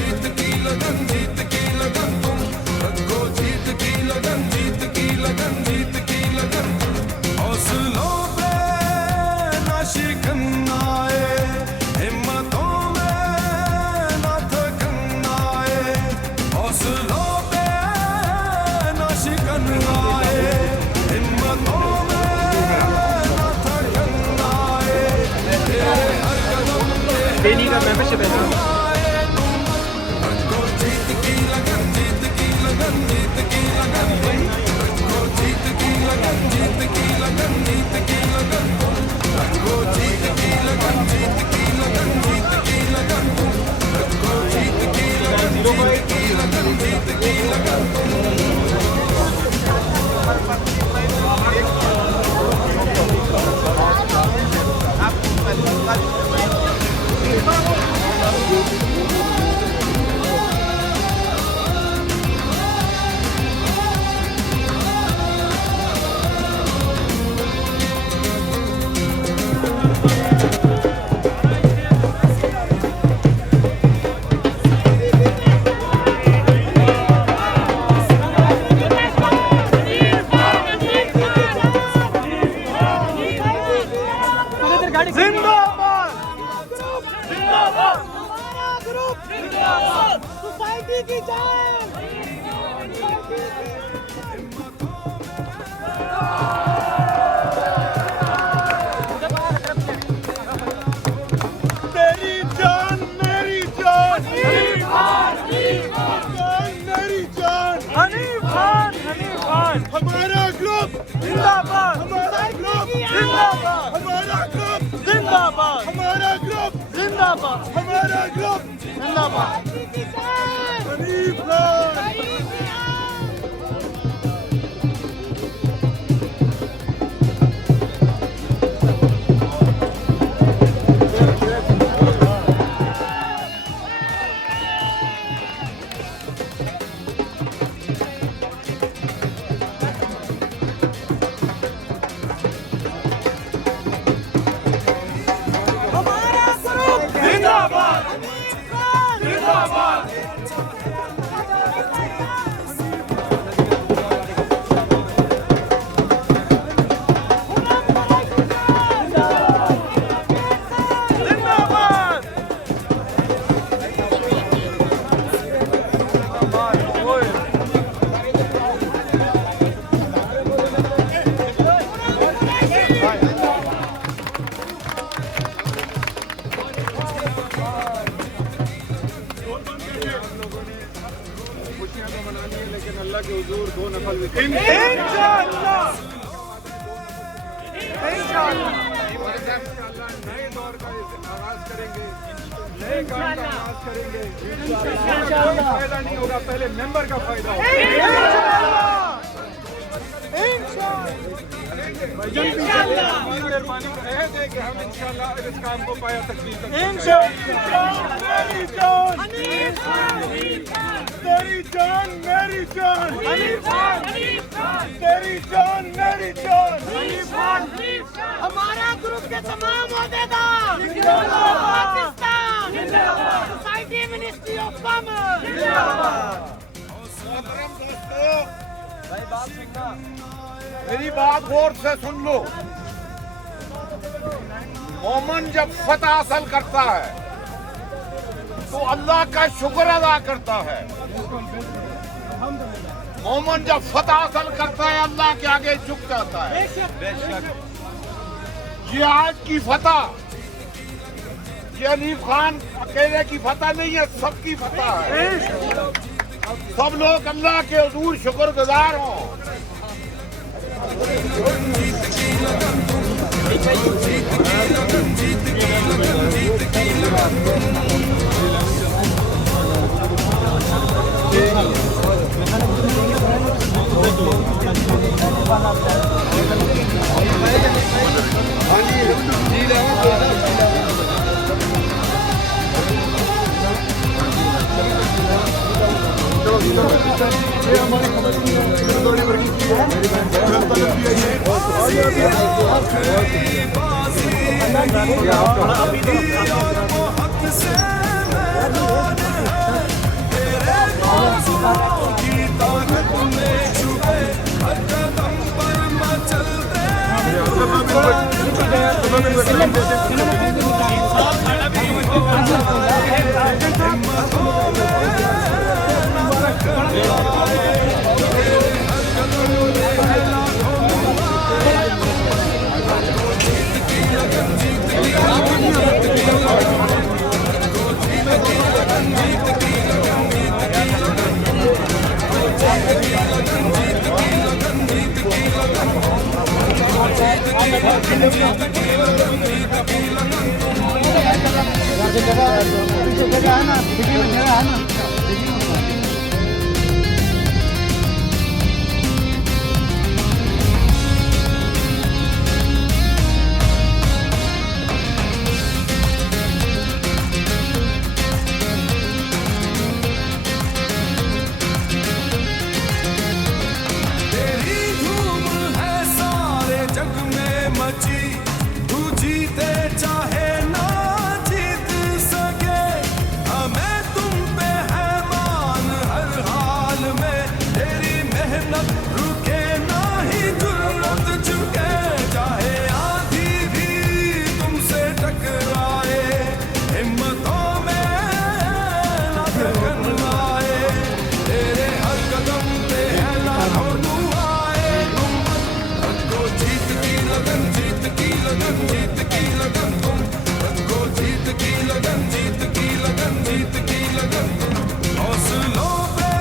जीत की लगन तुम रखो जीत की लगन जीत की लगन हौसलों पे ना शिकन आए हिम्मतों में ना थकन आए हौसलों पे ना शिकन आए हिम्मतों में ना थकन आए तेरे हर कदम पे बेनी का मेंबरशिप है ना रखो जीत की लगन जीत की लगन रखो जीत की लगन जीत की लगन रखो जीत की लगन जीत की लगन रखो जीत की लगन जीत की लगन सोसाइटी की जान तेरी जान मेरी जान मेरी जान हनीफ खान हमारा ग्रुप जिंदाबाद हमारा ग्रुप जिंदाबाद हमारा ग्रुप जिंदाबाद हमारा ग्रुप जिंदाबाद हमारा ग्रुप जिंदाबाद हनीफ खान जिंदाबाद जिंदाबाद लेकिन अल्लाह के हुजूर दो नफल भी इंशाअल्लाह नए दौर का आगाज करेंगे नए काम का आगाज करेंगे फायदा नहीं होगा पहले मेंबर का फायदा होगा मेहरबानी का अहद है कि हम इंशाअल्लाह इस काम को पाया तकमील तक तेरी जान मेरी जान तेरी जान मेरी जान हमारा ग्रुप के तमाम ओहदेदार Pakistan society ministry of commerce मेरी बात गौर से सुन लो मोमन जब फतह हासिल करता है तो अल्लाह का शुक्र अदा करता है मोमन जब फतह हासिल करता है अल्लाह के आगे झुक जाता है ये आज की फतह ये हनीफ खान अकेले की फतह नहीं है सबकी फतह है सब लोग अल्लाह के हुजूर शुक्रगुजार हों और वो हक से मैदान है तेरी धूम है सारे जग में मची, तू जीते चाहे ना जीत सके, हमें तुम पे है मान हर हाल में, तेरी मेहनत रुके ना ही जुर्रत झुके, चाहे आंधी भी तुमसे टकराए, हिम्मतों में ना थकन आए, तेरे हर कदम पे है लाखों दुआएं, तुम रखो जीत की लगन, जीत की लगन, जीत की लगन, तुम रखो जीत की लगन, जीत की लगन, जीत की लगन, तुम हौसलों पे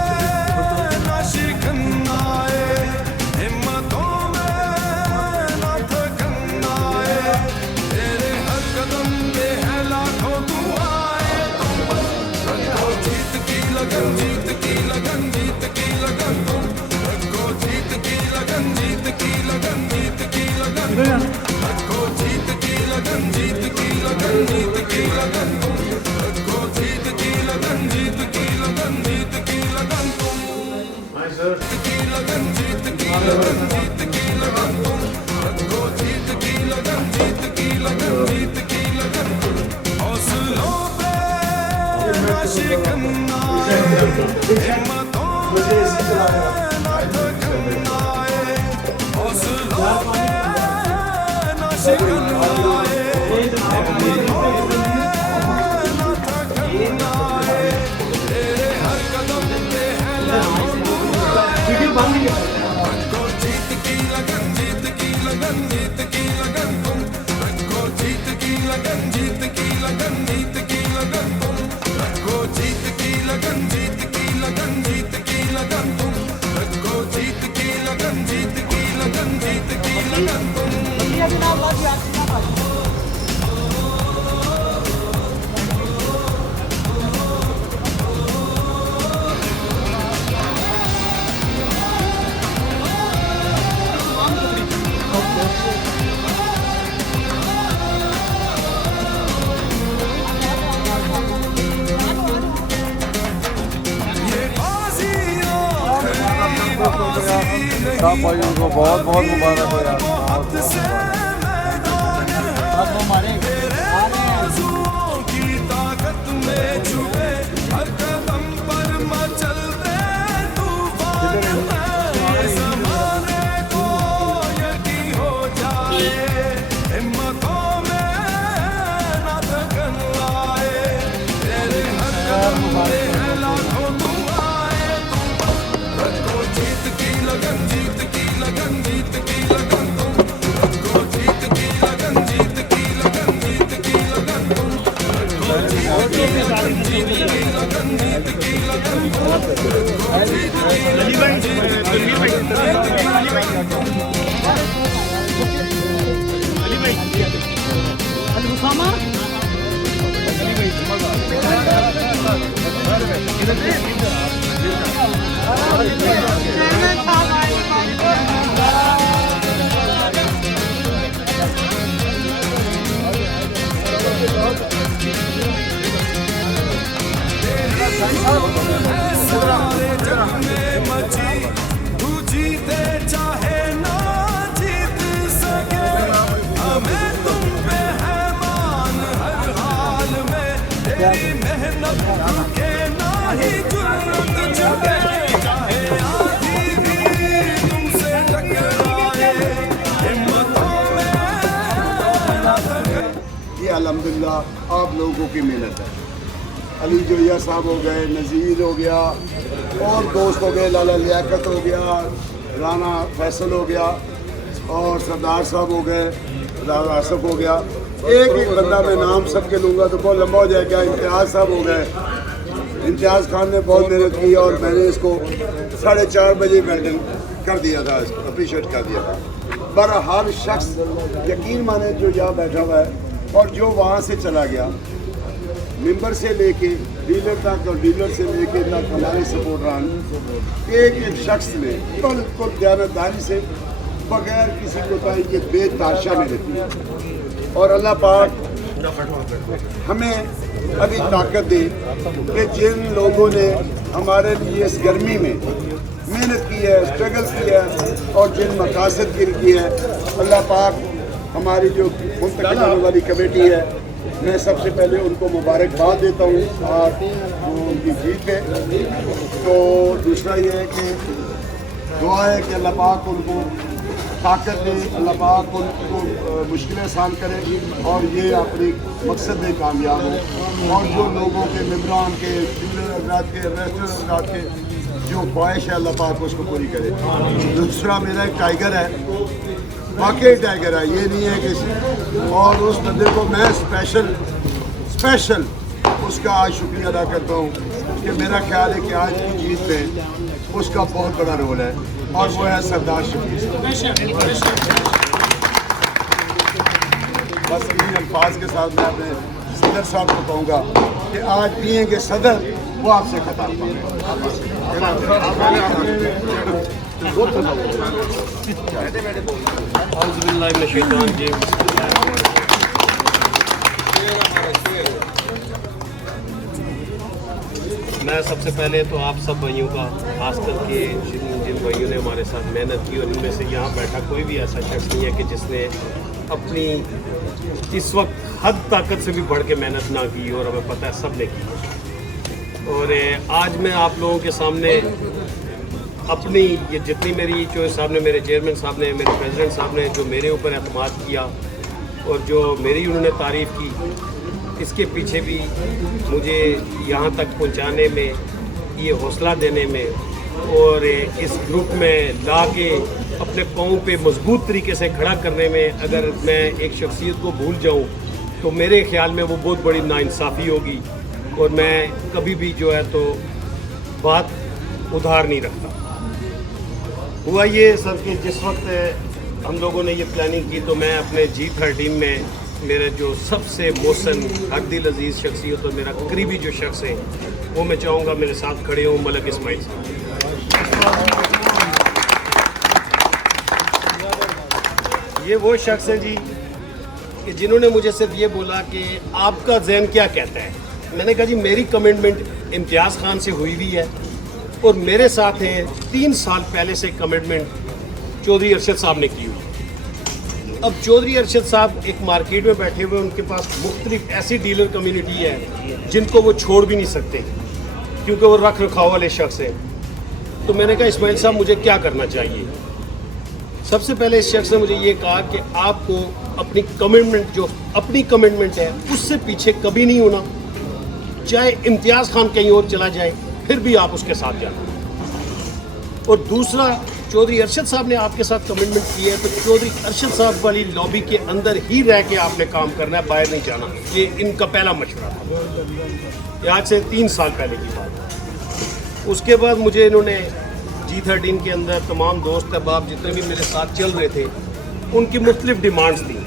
ना शिकन आए, हिम्मतों में ना थकन आए, तेरे हर कदम पे है लाखों दुआएं, तुम रखो जीत की लगन, जीत की लगन, जीत की लगन, तुम रखो जीत की लगन, जीत की लगन, जीत की लगन, रखो जीत की लगन, जीत की लगन, जीत की लगन, तुम रखो जीत की लगन, जीत की लगन, जीत की लगन, तुम जीत की लगन, जीत की लगन, जीत की लगन, तुम रखो जीत की लगन, जीत की लगन, जीत की लगन, हौसलों पे ना शिकन आए, हिम्मतों में ना थकन आए, हौसलों पे ना शिकन आए, हिम्मतों में ना थकन आए, तेरे हर कदम पे है लाखों दुआएं, रखो जीत की लगन, जीत की लगन, जीत की लगन, तुम रखो जीत की लगन, जीत की लगन, जीत की लगन, तुम रखो जीत की लगन, जीत की लगन, जीत की लगन, तुम रखो जीत की लगन, जीत की लगन, जीत की लगन, तुम ये बाजी आखिरी बाजी सब भाइयों को बहुत बहुत मुबारक हो यार। मोहब्बत से मैदान है, तेरे आंसुओं की ताकत में छुपे, हर कदम पर मचलते तूफान है, ज़माने को यकीन हो जाए, हिम्मतों में ना थकन आए, तेरे हर कदम पे है लाखों दुआएं, तुम रखो जीत की लगन, जीत की लगन, जीत की लगन, तुम रखो जीत की लगन, जीत की लगन, जीत की लगन, तुम रखो जीत की लगन, जीत की लगन, जीत की लगन, तुम रखो जीत की लगन, जीत की लगन, सारे जग में मची, तू जीते चाहे ना जीत सके, हमें तुम पे है मान हर हाल में, तेरी मेहनत रुके ना ही जुर्रत झुके, चाहे आंधी भी तुमसे टकराए, हिम्मतों में अल्हम्दुलिल्लाह आप लोगों की मेहनत है। अली जोया साहब हो गए, नज़ीर हो गया, और दोस्त हो गए, लाला लियाकत हो गया, राना फैसल हो गया, और सरदार साहब हो गए, लाला आसफ हो गया। एक एक बंदा मैं नाम सबके लूँगा तो बहुत लंबा हो जाएगा। इम्तियाज़ साहब हो गए, इम्तियाज़ खान ने बहुत मेहनत की और मैंने इसको 4:30 बजे मेडल कर दिया था, इसको अप्रिशिएट कर दिया था। पर हर शख्स यकीन माने जो यहाँ बैठा हुआ है और जो वहाँ से चला गया, मेंबर से लेके डीलर तक और डीलर से लेके तक हमारे सपोर्टरान, एक एक शख्स ने बिल्कुल दयानतदारी से बगैर किसी कोताही के बेताशा में रहती है। और अल्लाह पाक हमें अभी ताकत दे कि जिन लोगों ने हमारे लिए इस गर्मी में मेहनत की है, स्ट्रगल किया है और जिन मकासद के लिए है, अल्लाह पाक हमारी जो मुंतकिल होने वाली कमेटी है, मैं सबसे पहले उनको मुबारकबाद देता हूँ और उनकी जीत है। तो दूसरा ये है कि दुआ है कि अल्लाह पाक उनको ताकत दे, अल्लाह पाक उनको मुश्किलें आसान करे और ये अपने मकसद में कामयाब हो। और जो लोगों के मेम्बरान के, डीलर हजरात के, रेस्टोरेंट हजरात के जो ख्वाहिश है, अल्लाह पाक उसको पूरी करे। दूसरा मेरा एक टाइगर है, वाकई टाइगर है, ये नहीं है कि, और उस बंदे को मैं स्पेशल उसका आज शुक्रिया अदा करता हूँ कि मेरा ख्याल है कि आज की जीत में उसका बहुत बड़ा रोल है और वो है सरदार शफीक। बस इन्हीं अल्फाज के साथ मैं अपने सदर साहब को कहूँगा कि आज पिए के सदर वो आपसे खिताब मैं सबसे पहले तो आप सब भाइयों का, खास करके जिन भाइयों ने हमारे साथ मेहनत की, और इनमें से यहाँ बैठा कोई भी ऐसा शख्स नहीं है कि जिसने अपनी इस वक्त हद ताकत से भी बढ़ के मेहनत ना की, और हमें पता है सब ने की। और आज मैं आप लोगों के सामने अपनी ये जितनी मेरी चॉइस साहब ने, मेरे चेयरमैन साहब ने, मेरे प्रेसिडेंट साहब ने जो मेरे ऊपर एतमाद किया और जो मेरी उन्होंने तारीफ़ की, इसके पीछे भी मुझे यहाँ तक पहुँचाने में, ये हौसला देने में और इस ग्रुप में ला के अपने पाँव पे मजबूत तरीके से खड़ा करने में अगर मैं एक शख्सियत को भूल जाऊँ तो मेरे ख्याल में वो बहुत बड़ी नाइंसाफ़ी होगी, और मैं कभी भी जो है तो बात उधार नहीं रखता। हुआ ये सर कि जिस वक्त हम लोगों ने ये प्लानिंग की तो मैं अपने G13 में मेरे जो सबसे मोहसन हर दिल अजीज़ शख्सियत और मेरा करीबी जो शख्स है वो मैं चाहूँगा मेरे साथ खड़े हों, मलक इस्माइल साहब। ये वो शख्स हैं जी कि जिन्होंने मुझे सिर्फ ये बोला कि आपका ज़हन क्या कहता है। मैंने कहा जी मेरी कमिटमेंट इम्तियाज़ खान से हुई हुई है और मेरे साथ हैं 3 साल पहले से कमिटमेंट चौधरी अरशद साहब ने की हुई। अब चौधरी अरशद साहब एक मार्केट में बैठे हुए, उनके पास मुख्तलिफ ऐसी डीलर कम्युनिटी है जिनको वो छोड़ भी नहीं सकते क्योंकि वो रख रखाव वाले शख्स हैं। तो मैंने कहा इस्माइल साहब मुझे क्या करना चाहिए। सबसे पहले इस शख्स ने मुझे ये कहा कि आपको अपनी कमिटमेंट, जो अपनी कमिटमेंट है उससे पीछे कभी नहीं होना, चाहे इम्तियाज़ खान कहीं और चला जाए फिर भी आप उसके साथ जाना। और दूसरा, चौधरी अरशद साहब ने आपके साथ कमिटमेंट की है तो चौधरी अरशद साहब वाली लॉबी के अंदर ही रह के आपने काम करना है, बाहर नहीं जाना। ये इनका पहला मशवरा था, ये आज से 3 साल पहले की बात। उसके बाद मुझे इन्होंने G13 के अंदर तमाम दोस्त अहबाब जितने भी मेरे साथ चल रहे थे उनकी मुख्तलिफ डिमांड्स थी,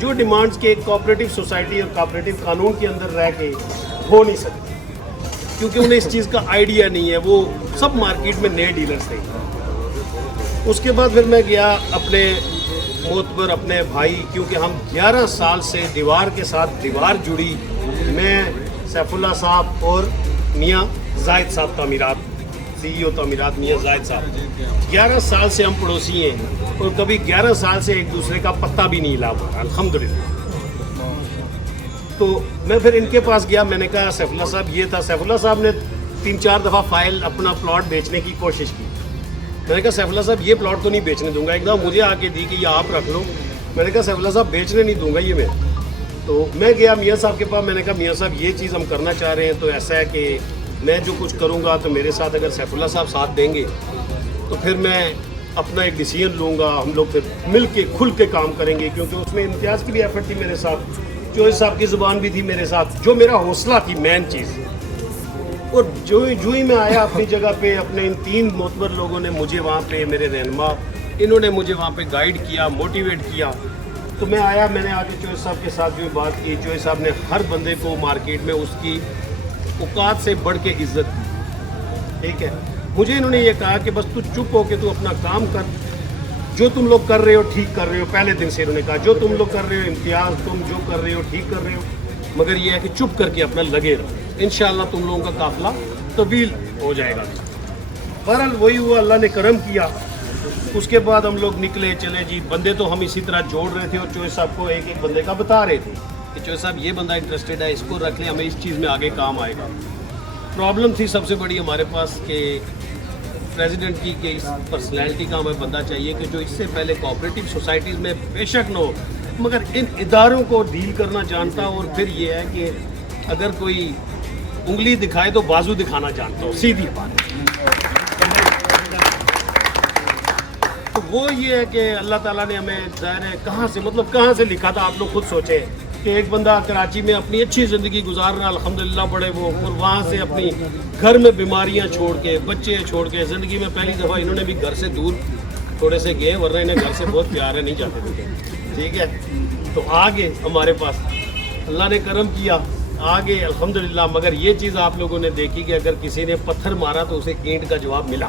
जो डिमांड्स के कोऑपरेटिव सोसाइटी और कोऑपरेटिव कानून के अंदर रह के हो नहीं सकती क्योंकि उन्हें इस चीज़ का आइडिया नहीं है। वो सब मार्केट में नए डीलर्स थे। उसके बाद फिर मैं गया अपने मोतबर अपने भाई, क्योंकि हम 11 साल से दीवार के साथ दीवार जुड़ी, मैं सैफुल्ला साहब और मियाँ जाहिद साहब तामीरात, CEO तामीरात मियाँ जाहिद साहब, 11 साल से हम पड़ोसी हैं और कभी 11 साल से एक दूसरे का पत्ता भी नहीं हिला हुआ, अल्हम्दुलिल्लाह। तो मैं फिर इनके पास गया, मैंने कहा सैफुल्ला साहब ये था। सैफुल्ला साहब ने 3-4 दफ़ा फाइल अपना प्लॉट बेचने की कोशिश की। मैंने कहा सैफुल्ला साहब ये प्लॉट तो नहीं बेचने दूंगा। एकदम मुझे आके दी कि ये आप रख लो। मैंने कहा सैफुल्ला साहब बेचने नहीं दूंगा ये मैं। تو میں گیا میاں صاحب کے پاس, میں نے کہا میاں صاحب یہ چیز ہم کرنا چاہ رہے ہیں, تو ایسا ہے کہ میں جو کچھ کروں گا تو میرے ساتھ اگر سیف اللہ صاحب ساتھ دیں گے تو پھر میں اپنا ایک ڈیسیژن لوں گا, ہم لوگ پھر مل کے کھل کے کام کریں گے, کیونکہ اس میں امتیاز کی بھی ایفرٹ تھی میرے ساتھ, چوہے صاحب کی زبان بھی تھی میرے ساتھ, جو میرا حوصلہ تھی مین چیز. اور جو ہی میں آیا اپنی جگہ پہ, اپنے ان 3 معتبر لوگوں نے مجھے وہاں پہ, میرے رہنما, انہوں نے مجھے وہاں پہ گائیڈ کیا, موٹیویٹ کیا. تو میں آیا, میں نے آ کے چوہے صاحب کے ساتھ جو بات کی, چوہے صاحب نے ہر بندے کو مارکیٹ میں اس کی اوقات سے بڑھ کے عزت دی, ٹھیک ہے. مجھے انہوں نے یہ کہا کہ بس تو چپ ہو کے تو اپنا کام کر, جو تم لوگ کر رہے ہو ٹھیک کر رہے ہو. پہلے دن سے انہوں نے کہا جو تم لوگ کر رہے ہو امتیاز, تم جو کر رہے ہو ٹھیک کر رہے ہو, مگر یہ ہے کہ چپ کر کے اپنا لگے رہو, انشاءاللہ تم لوگوں کا قافلہ طویل ہو جائے گا. بہرحال وہی ہوا, اللہ نے کرم کیا. اس کے بعد ہم لوگ نکلے, چلے جی, بندے تو ہم اسی طرح جوڑ رہے تھے, اور چوہے صاحب کو ایک ایک بندے کا بتا رہے تھے کہ چوہے صاحب یہ بندہ انٹرسٹیڈ ہے, اس کو رکھ لیں, ہمیں اس چیز میں آگے کام آئے گا. پرابلم تھی سب سے بڑی ہمارے پاس کہ پریزیڈنٹ کی کہ اس پرسنالٹی کا ہمیں بندہ چاہیے کہ جو اس سے پہلے کوآپریٹیو سوسائٹیز میں بے شک نہ ہو, مگر ان اداروں کو ڈیل کرنا جانتا ہو. اور پھر یہ ہے کہ اگر کوئی انگلی دکھائے تو بازو دکھانا جانتا ہو, سیدھی بات. تو وہ یہ ہے کہ اللہ تعالیٰ نے ہمیں ظاہر ہے کہاں سے لکھا تھا, آپ لوگ خود سوچیں کہ ایک بندہ کراچی میں اپنی اچھی زندگی گزار رہا الحمدللہ بڑے وہ, اور وہاں سے اپنی گھر میں بیماریاں چھوڑ کے, بچے چھوڑ کے, زندگی میں پہلی دفعہ انہوں نے بھی گھر سے دور تھوڑے سے گئے, ورنہ انہیں گھر سے بہت پیار ہے, نہیں جاتے تھے, ٹھیک ہے. تو آگے ہمارے پاس اللہ نے کرم کیا, آگے الحمدللہ. مگر یہ چیز آپ لوگوں نے دیکھی کہ اگر کسی نے پتھر مارا تو اسے اینٹ کا جواب ملا.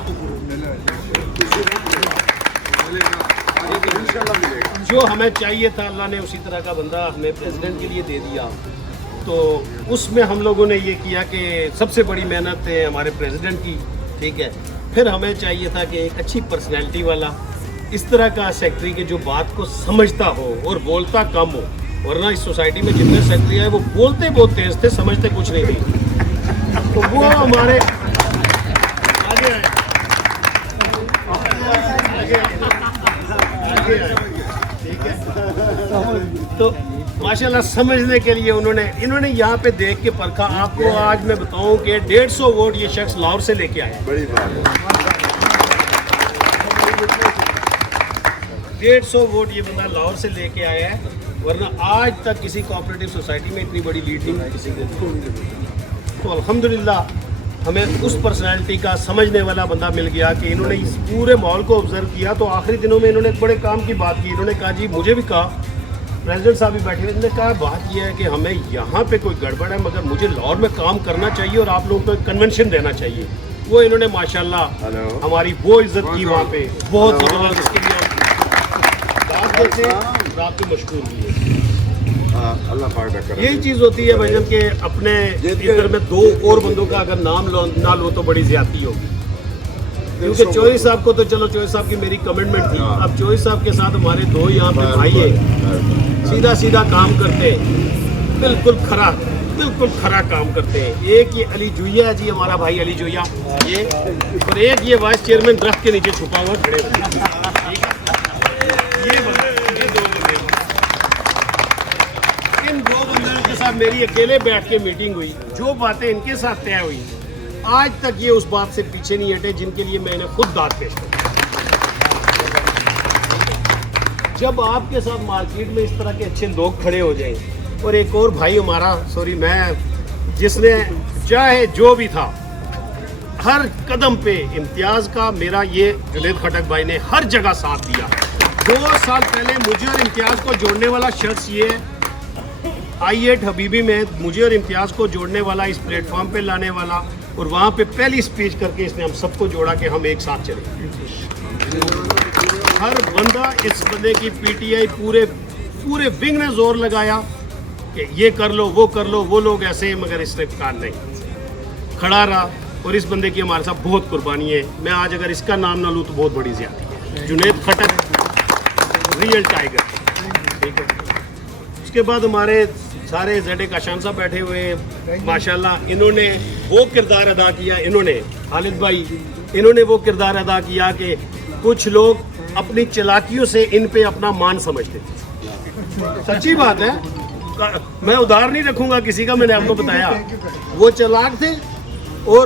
جو ہمیں چاہیے تھا اللہ نے اسی طرح کا بندہ ہمیں پریزیڈنٹ کے لیے دے دیا. تو اس میں ہم لوگوں نے یہ کیا کہ سب سے بڑی محنت ہے ہمارے پریزیڈنٹ کی, ٹھیک ہے. پھر ہمیں چاہیے تھا کہ ایک اچھی پرسنالٹی والا, اس طرح کا سیکٹری کہ جو بات کو سمجھتا ہو اور بولتا کم ہو, ورنہ اس سوسائٹی میں جتنے سیکٹری آئے وہ بولتے بہت تیز تھے, سمجھتے کچھ نہیں تھے. تو وہ ہمارے آگے آئے, ٹھیک ہے. تو ماشاءاللہ سمجھنے کے لیے انہوں نے یہاں پہ دیکھ کے پرکھا. آپ کو آج میں بتاؤں کہ 150 ووٹ یہ شخص لاہور سے لے کے آیا, 150 ووٹ یہ بندہ لاہور سے لے کے آیا ہے, ورنہ آج تک کسی کوآپریٹیو سوسائٹی میں اتنی بڑی لیڈ نہیں کسی کے. تو الحمدللہ ہمیں اس پرسنالٹی کا سمجھنے والا بندہ مل گیا کہ انہوں نے اس پورے ماحول کو آبزرو کیا. تو آخری دنوں میں انہوں نے ایک بڑے کام کی بات کی. انہوں نے کہا جی, مجھے بھی کہا, پریزیڈنٹ صاحب بھی بیٹھے ہوئے, انہوں نے کہا بات یہ ہے کہ ہمیں یہاں پہ کوئی گڑبڑ ہے, مگر مجھے لاہور میں کام کرنا چاہیے اور آپ لوگوں کو ایک کنونشن دینا چاہیے. وہ انہوں نے ماشاءاللہ ہماری وہ عزت کی وہاں پہ بہت زبردست. اس کے لیے بات دیتے ہیں, آپ کو مشکور بھی ہے. یہی چیز ہوتی ہے بھائی جان کہ اپنے ادھر میں 2 اور بندوں کا اگر نام نہ لو تو بڑی زیادتی ہوگی. کیونکہ چوہری صاحب کو تو چلو چوہری صاحب کی میری کمٹمنٹ تھی, اب چوہری صاحب کے ساتھ ہمارے 2 یہاں پہ بھائی ہیں, سیدھا کام کرتے ہیں, بالکل کھرا کام کرتے ہیں. ایک یہ علی جویا ہے جی, ہمارا بھائی علی جویا یہ, اور ایک یہ وائس چیئرمین درخت کے نیچے چھپا ہوا کھڑے ہوئے. یہ 2 بندے, ان 2 بندوں کے ساتھ میری اکیلے بیٹھ کے میٹنگ ہوئی. جو باتیں ان کے ساتھ طے ہوئی, آج تک یہ اس بات سے پیچھے نہیں ہٹے جن کے لیے میں نے خود داد پیش کی. جب آپ کے ساتھ مارکیٹ میں اس طرح کے اچھے لوگ کھڑے ہو جائیں, اور ایک اور بھائی ہمارا میں جس نے چاہے جو بھی تھا ہر قدم پہ امتیاز کا, میرا یہ جنید خٹک بھائی نے ہر جگہ ساتھ دیا. 2 سال پہلے مجھے اور امتیاز کو جوڑنے والا شخص یہ ہے, I8 حبیبی میں مجھے اور امتیاز کو جوڑنے والا, اس پلیٹ فارم پہ لانے والا, اور وہاں پہ پہلی اسپیچ کر کے اس نے ہم سب کو جوڑا کہ ہم ایک ساتھ چلیں. ہر بندہ اس بندے کی PTI پورے ونگ نے زور لگایا کہ یہ کر لو, وہ کر لو, وہ لوگ ایسے, مگر اس نے کان نہیں کھڑا رہا. اور اس بندے کی ہمارے ساتھ بہت قربانی ہے. میں آج اگر اس کا نام نہ لوں تو بہت بڑی زیادتی ہے. جنید خٹک ریئل ٹائیگر, ٹھیک ہے. اس کے بعد ہمارے سارے زیڈ کاشان صاحب بیٹھے ہوئے, ماشاءاللہ انہوں نے وہ کردار ادا کیا. انہوں نے خالد بھائی, انہوں نے وہ کردار ادا کیا کہ کچھ لوگ اپنی چلاکیوں سے ان پہ اپنا مان سمجھتے تھے. سچی بات ہے मैं उधार नहीं रखूंगा किसी का, मैंने आपको बताया। वो चालाक थे और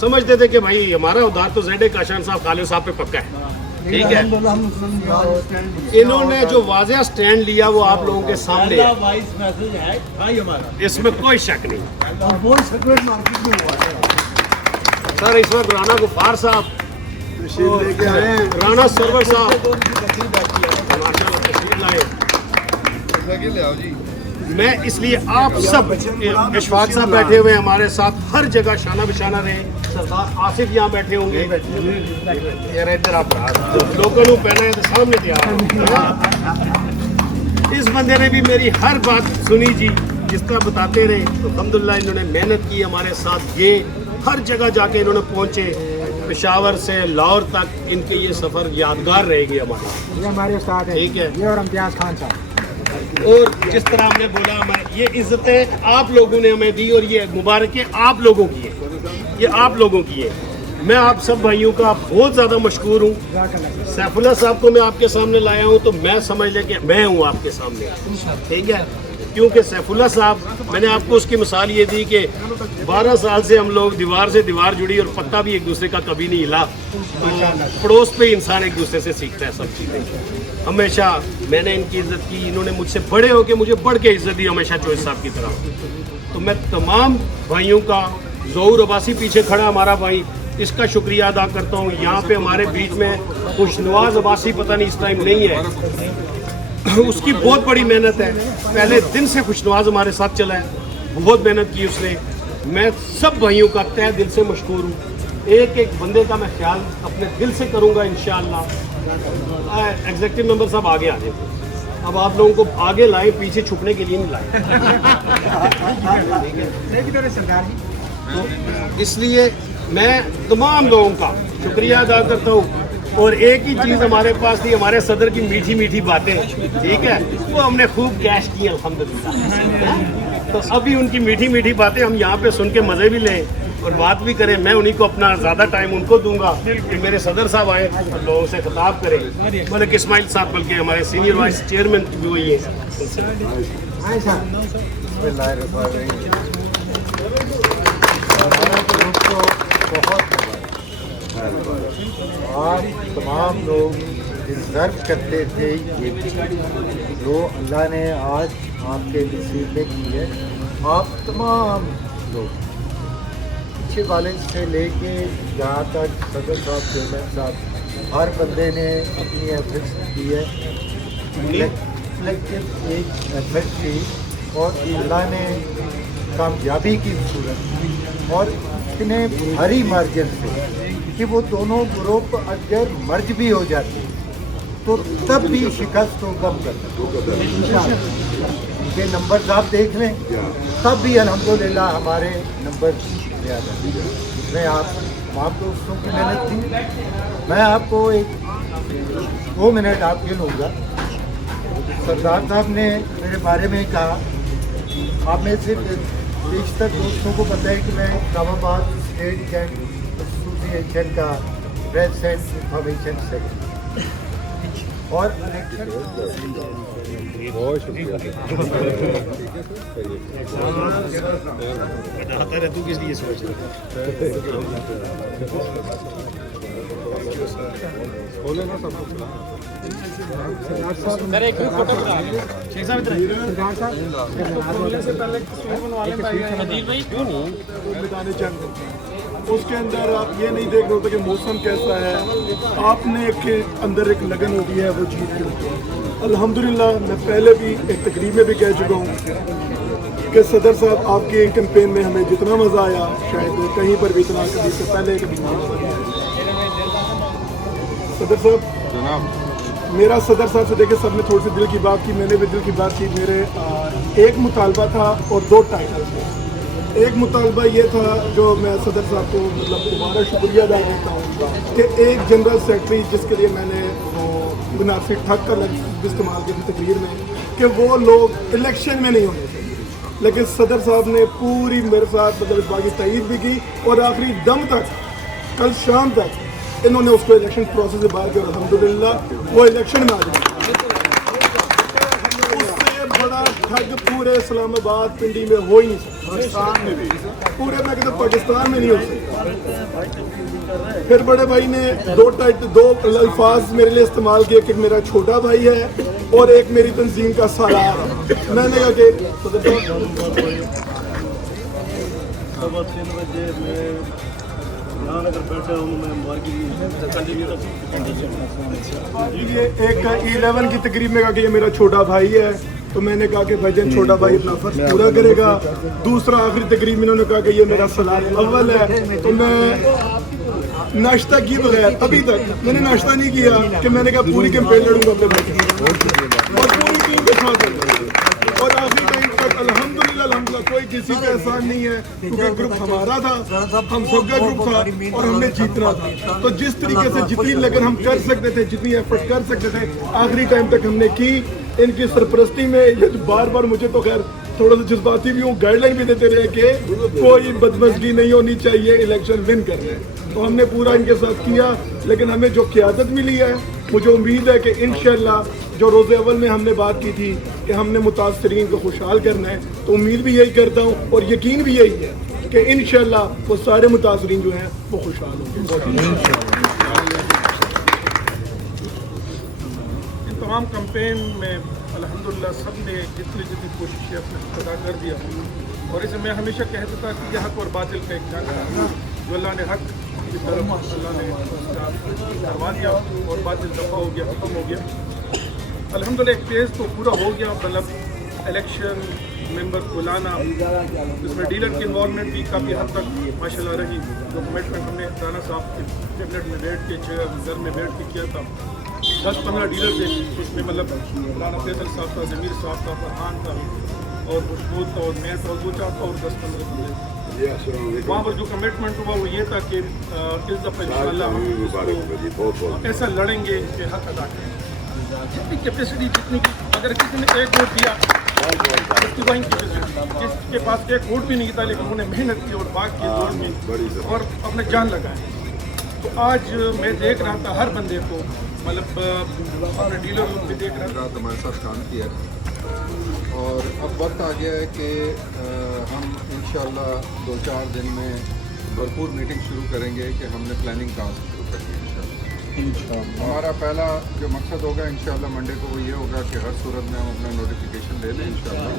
समझते थे कि भाई हमारा उधार तो ज़ेड काशान साहब खालिद साहब पे पक्का है, ठीक है। इन्होंने जो वाज़ेह स्टैंड लिया वो आप लोगों के सामने है, इसमें कोई शक नहीं। सर इस वक्त राना गुफार साहब, राना सरवर साहब माशाल्लाह तशरीफ लाए। मैं इसलिए आप सब, इशफाक साहब बैठे हुए हैं हमारे साथ, हर जगह शाना बिशाना रहे। सरदार आसिफ यहाँ बैठे होंगे, यार इधर आप लोगों को पहना है तो सामने तैयार। इस बंदे ने भी मेरी हर बात सुनी जी, जिस तरह बताते रहे। तो अल्हम्दुलिल्लाह इन्होंने मेहनत की हमारे साथ, ये हर जगह जाके इन्होंने पहुँचे, पेशावर से लाहौर तक इनके ये सफ़र यादगार रहेगी हमारा। ये हमारे उस्ताद हैं, ठीक है। ये और इम्तियाज़ खान साहब। और जिस तरह हमने बोला, मैं ये इज्जतें आप लोगों ने हमें दी और ये मुबारकें आप लोगों की है, ये आप लोगों की है। मैं आप सब भाइयों का बहुत ज़्यादा मशकूर हूँ। सैफुल्लाह साहब को मैं आपके सामने लाया हूँ तो मैं समझ लें कि मैं हूँ आपके सामने, ठीक है। क्योंकि सैफुल्लाह साहब, मैंने आपको उसकी मिसाल ये दी कि 12 साल से हम लोग दीवार से दीवार जुड़ी और पत्ता भी एक दूसरे का कभी नहीं हिला। तो पड़ोस पे इंसान एक दूसरे से सीखता है सब चीज़ें। हमेशा मैंने इनकी इज़्ज़त की, इन्होंने मुझसे बड़े होकर मुझे बढ़ के इज़्ज़त दी हमेशा चोइस साहब की तरह। तो मैं तमाम भाइयों का, ज़हूर अब्बासी पीछे खड़ा हमारा भाई, इसका शुक्रिया अदा करता हूँ। यहाँ पे हमारे बीच में खुशनवाज अब्बासी पता नहीं इस टाइम नहीं है, उसकी बहुत बड़ी मेहनत है। पहले दिन से खुशनवाज हमारे साथ चला है, बहुत मेहनत की उसने। मैं सब भाइयों का तहे दिल से मशकूर हूँ। एक एक बंदे का मैं ख्याल अपने दिल से करूँगा इंशाअल्लाह। एग्जीक्यूटिव मेंबर साहब आगे आ जाए, अब आप लोगों को आगे लाए, पीछे छुपने के लिए नहीं लाए। तो इसलिए मैं तमाम लोगों का शुक्रिया अदा करता हूँ। और एक ही चीज़ हमारे पास थी, हमारे सदर की मीठी मीठी बातें, ठीक है, वो हमने खूब कैश की अल्हम्दुलिल्लाह। तो अभी उनकी मीठी मीठी बातें हम यहाँ पे सुन के मज़े भी लें और बात भी करें। मैं उन्हीं को अपना ज़्यादा टाइम उनको दूंगा कि मेरे सदर साहब आए और लोगों से खिताब करें। मलिक इस्माइल साहब बल्कि हमारे सीनियर वाइस चेयरमैन भी वही हैं। आप तमाम लोग डिज़र्व करते थे ये जो अल्लाह ने आज आपके नसीब में की है। आप तमाम लोग अच्छे कॉलेज से लेके यहाँ तक सदर साहब, चेयरमैन साहब, हर बंदे ने अपनी एफर्ट्स की है, कलेक्टिव एक एफर्ट की और अल्लाह ने कामयाबी की सूरत और इतने भारी मार्जिन से कि वो दोनों ग्रुप अगर मर्ज भी हो जाते तो तब भी शिकस्त को कम करते। ये नंबर आप देख लें, तब भी अल्हम्दुलिल्लाह हमारे नंबर ज़्यादा इसमें आप तमाम दोस्तों की मेहनत थी। मैं आपको एक 2 मिनट आपके लूँगा। सरदार साहब ने मेरे बारे में कहा, आप में से बेशतर दोस्तों को पता है कि मैं इस्लामाबाद स्टेट कैंट एसोसिएशन का प्रेसिडेंट इंफॉर्मेशन सेक्रेटरी और बहुत शुक्रिया। तू किस लिए सोच उसके अंदर आप ये नहीं देख रहे होते कि मौसम कैसा है, आपने के अंदर एक लगन होती है वो चीज़ की। अल्हम्दुलिल्लाह मैं पहले भी एक तकरीब में भी कह चुका हूँ कि सदर साहब आपके कैंपेन में हमें जितना मज़ा आया शायद कहीं पर भी इतना कभी से पहले कभी नहीं। सदर साहब, मेरा सदर साहब से देखे सबने थोड़ी सी दिल की बात की, मैंने भी दिल की बात की। मेरे एक मुतालबा था और 2 टाइटल थे। एक मुतालबा ये था जो मैं सदर साहब को मतलब दोबारा शुक्रिया अदा करता हूँ कि एक जनरल सेक्रेटरी जिसके लिए मैंने मुनासिब ठग का लफ्ज़ इस्तेमाल किया थी तकरीर में कि वो लोग इलेक्शन में नहीं होने चाहिए, लेकिन सदर साहब ने पूरी मेरे साथ मतलब इस बात की तईद भी की और आखिरी दम तक कल शाम तक इन्होंने उसको इलेक्शन प्रोसेस से बाहर किया। अल्हम्दुलिल्लाह वो इलेक्शन में आ जाए, उससे बड़ा ठग पूरे इस्लामाबाद पिंडी में हो ही नहीं सकता, पूरे मैं कहता पाकिस्तान में नहीं हो सकता। फिर बड़े भाई ने दो अल्फाज मेरे लिए इस्तेमाल किए कि मेरा छोटा भाई है और एक मेरी तंजीम का सालार है। मैंने कहा कि सुबह 3 बजे मैं यहाँ अगर बैठा हूँ, मैं ये एक 11 की तकरीब में कहा कि ये मेरा छोटा भाई है, तो मैंने कहा कि भाईजान छोटा भाई अपना फर्ज पूरा करेगा। दूसरा आखिरी तकरीब में इन्होंने कहा कि ये मेरा सलार अव्वल है, तो मैं नाश्ता किए बगैर अभी तक मैंने नाश्ता नहीं किया कि मैंने कहा पूरी कैंपेन लड़ूंगा अपने भाई और पूरी टीम के साथ और आखिरी टाइम तक अल्हम्दुलिल्लाह कोई किसी का एहसान नहीं है, क्योंकि ग्रुप हमारा था, हम सबका ग्रुप था और हमने जीतना था। तो जिस तरीके से जितनी लगन हम कर सकते थे, जितनी एफर्ट कर सकते थे, आखिरी टाइम तक हमने की। इनकी सरपरस्ती में ये बार बार मुझे तो खैर थोड़ा सा जज्बाती भी हूँ, गाइडलाइन भी देते रहे कि कोई बदमजगी नहीं होनी चाहिए, इलेक्शन विन करना है। तो हमने पूरा इनके साथ किया, लेकिन हमें जो क़यादत मिली है, मुझे उम्मीद है कि इंशाअल्लाह जो रोज़े अव्वल में हमने बात की थी कि हमने मुतासरीन को खुशहाल करना है, तो उम्मीद भी यही करता हूँ और यकीन भी यही है कि इंशाअल्लाह वो सारे मुतासरीन जो हैं वो खुशहाल होंगे। इन तमाम कैंपेन में अल्हम्दुलिल्लाह सब ने जितनी कोशिशें अपने अदा कर दिया, और इसे मैं हमेशा कहता था कि यह हक और बातिल का एक जंग है। जो अल्लाह ने हक की तरफ अल्लाह ने करवा दिया और बातिल दफ़ा हो गया, ख़त्म हो गया। अल्हम्दुलिल्लाह एक फेज़ तो पूरा हो गया, मतलब इलेक्शन मेंबर को लाना, इसमें डीलर की इन्वॉल्वमेंट भी काफ़ी हद तक माशाल्लाह रही। जो कमिटमेंट हमने राना साहब के कैबिनेट में बैठ के घर में बैठ के किया था, 10-15 डीलर थे उसमें, मतलब राना फैसल साहब था, ज़मीर साहब था, फरहान था और मशहूद था और मैं था, 2-4 था और 10-15 बंदे। वहाँ पर जो कमिटमेंट हुआ वो ये था कि इस दफ़ा इंशाअल्लाह हम ऐसा लड़ेंगे कि हक अदा करें। जितनी कैपेसिटी जितनी, अगर किसी ने एक वोट दिया उसकी वही कैपेसिटी, जिसके पास एक वोट भी नहीं था लेकिन उन्होंने मेहनत की और भाग की दौड़ में और अपने जान लगाए। तो आज मैं देख रहा था हर बंदे को, मतलब अपने डीलर रूम में देख रहा था, हमारे साथ काम किया और अब वक्त आ गया है कि हम इंशाअल्लाह 2-4 दिन में भरपूर मीटिंग शुरू करेंगे कि हमने प्लानिंग कहाँ से शुरू करनी है इंशाअल्लाह। हमारा पहला जो मकसद होगा इंशाअल्लाह मंडे को वो ये होगा कि हर सूरत में हम अपना नोटिफिकेशन ले लें इंशाअल्लाह,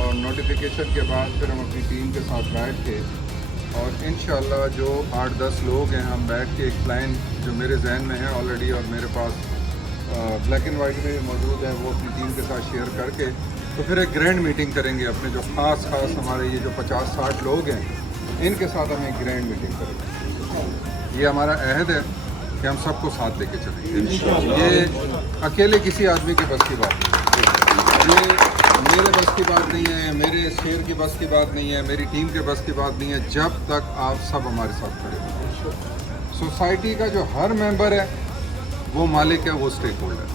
और नोटिफिकेशन के बाद फिर हम अपनी टीम के साथ बैठ के और इंशाअल्लाह जो 8-10 लोग हैं हम बैठ के एक प्लान जो मेरे जहन में है ऑलरेडी और मेरे पास ब्लैक एंड वाइट में भी मौजूद है, वो अपनी टीम के साथ शेयर करके तो फिर एक ग्रैंड मीटिंग करेंगे। अपने जो ख़ास हमारे ये जो 50-60 लोग हैं इनके साथ हम एक ग्रैंड मीटिंग करेंगे। ये हमारा अहद है कि हम सबको साथ लेके चलेंगे। ये अकेले किसी आदमी के बस की बात नहीं है, ये मेरे बस की बात नहीं है, मेरे शेर की बस की बात नहीं है, मेरी टीम के बस की बात नहीं है, जब तक आप सब हमारे साथ खड़े हैं। सोसाइटी का जो हर मेंबर है वो मालिक है, वो स्टेक होल्डर,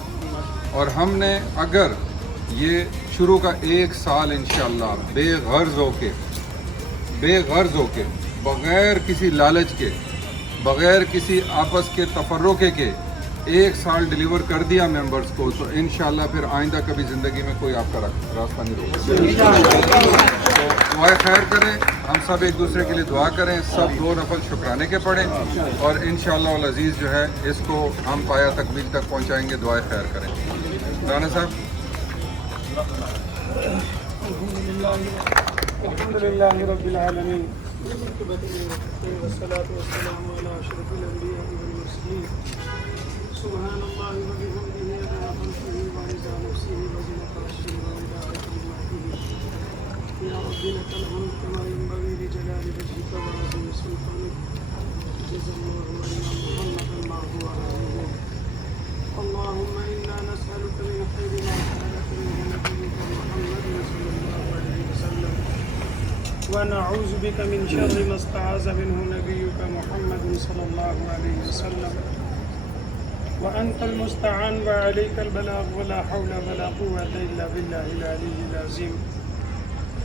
और हमने अगर ये शुरू का 1 साल इंशाअल्लाह बेगर्ज होके बग़ैर किसी लालच के, बग़ैर किसी आपस के तफर्रुक़े के 1 साल डिलीवर कर दिया मेंबर्स को, तो इंशाअल्लाह फिर आइंदा कभी ज़िंदगी में कोई आपका रास्ता नहीं रोकेगा। तो दुआ खैर करें, हम सब एक दूसरे के लिए दुआ करें, सब 2 नफल शुक्राने के पढ़ें और इंशाअल्लाह अल अज़ीज़ जो है इसको हम पाया तकमील तक पहुँचाएँगे। दुआ खैर करें। राना साहब। अल्हम्दुलिल्लाह रब्बिल आलमीन वस्सलातु वस्सलामु अला अशरफिल अंबिया वल मुरसलीन सुब्हानल्लाहि व बिहम्दिही अददा खल्क़िही व रिज़ा नफ्सिही व ज़िनता अर्शिही व मिदादा कलिमातिही या रब्बी लकल हम्द कमा यंबग़ी लिजलाली वजहिका व अज़ीम सुल्तानिक जज़ाल्लाहु अन्ना मुहम्मदन मा हुवा आलिहि अल्लाहुम्मा इन्ना नस्अलुका मिन खैरि मा सअलका मिनहु नबियुका मुहम्मदun सल्लल्लाहु अलैहि वसल्लम ونعوذ بك من شر ما استعاذ منه نبيك محمد صلى الله عليه وسلم وأنت المستعان وعليك البلاغ ولا حول ولا قوة إلا بالله العلي العظيم۔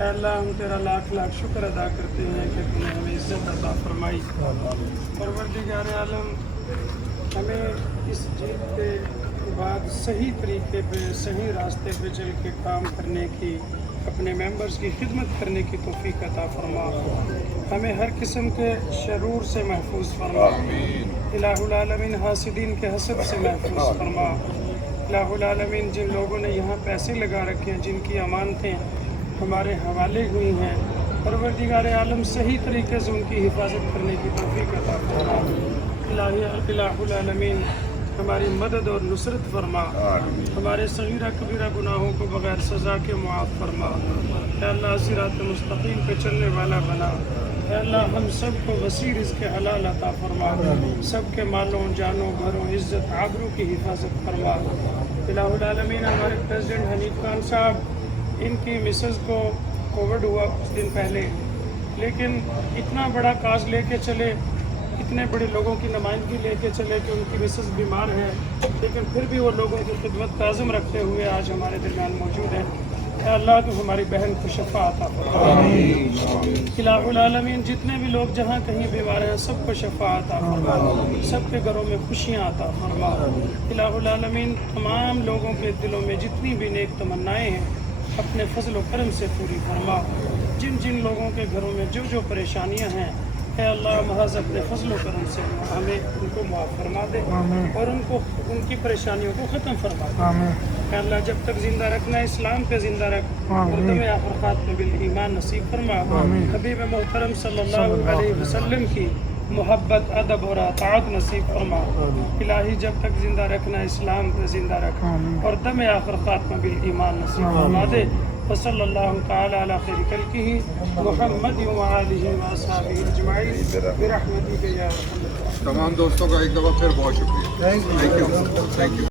اے اللہ ہم تیرا لاکھ لاکھ شکر ادا کرتے ہیں کہ تم نے ہمیں عزت عطا فرمائی، پروردگار عالم ہمیں اس جیت پہ के बाद सही तरीके पे सही रास्ते पे चल के काम करने की, अपने मेंबर्स की खिदमत करने की तौफीक अता फरमा। हमें हर किस्म के शरूर से महफूज फरमा। इलाहुल आलमीन हासिदीन के हसद से महफूज फरमा। इलाहुल आलमीन जिन लोगों ने यहाँ पैसे लगा रखे हैं, जिनकी अमानतें हमारे हवाले हुई हैं, परवरदिगार आलम सही तरीके से उनकी हिफाजत करने की तौफीक अता फरमा। इलाहुल आलमीन हमारी मदद और नुसरत फरमा। हमारे सगीरा कबीरा गुनाहों को बगैर सज़ा के मुआफ़ फरमा। या अल्लाह सिरात मुस्तकीम पे चलने वाला बना। या अल्लाह हम सब को वसी रिज़्क़ हलाल अता फरमा। सब के मालों, जानों, घरों, इज़्ज़त, आबरू की हिफाजत फरमा। इलाहुल आलमीन हमारे प्रेसिडेंट हनीफ खान साहब, इनकी मिसेस को कोविड हुआ कुछ दिन पहले, लेकिन इतना बड़ा काज लेके चले, इतने बड़े लोगों की नुमाइंदगी लेके चले कि उनकी मिसेस बीमार है, लेकिन फिर भी वो लोगों की खिदमत का आज़म रखते हुए आज हमारे दरमियान मौजूद है। या अल्लाह तो हमारी बहन को शफा अता फरमा। इलाहुल आलमीन जितने भी लोग जहाँ कहीं बीमार हैं सबको शफा अता फरमा। सबके घरों में खुशियाँ अता फरमा। इलाहुल आलमीन तमाम लोगों के दिलों में जितनी भी नेक तमन्नाएँ हैं अपने फजल व करम से पूरी फरमा। जिन जिन लोगों के घरों में जो जो परेशानियां हैं, है अल्लाह महज अपने फजल व करम से हमें उनको माफ़ फरमा दे और उनको उनकी परेशानियों को ख़त्म फरमा दे। है अल्लाह जब तक ज़िंदा रखना है इस्लाम पे ज़िंदा रख और दम आखिर खात्मा बिल ईमान नसीब फरमा। हबीब मोहतरम सल्लल्लाहु अलैहि वसल्लम की मोहब्बत, अदब और अताअत नसीब फरमा। इलाही जब तक ज़िंदा रखना इस्लाम पे ज़िंदा रख और दम आखिर खात्मा बिल ईमान नसीब फरमा दे। वसल्लल्लाहु तआला अला खैरि खल्क़िही मुहम्मद व आलिहि व अस्हाबिही अजमईन बिरहमतिका या अरहमर राहिमीन। तमाम दोस्तों का एक दफ़ा फिर बहुत शुक्रिया। Thank you.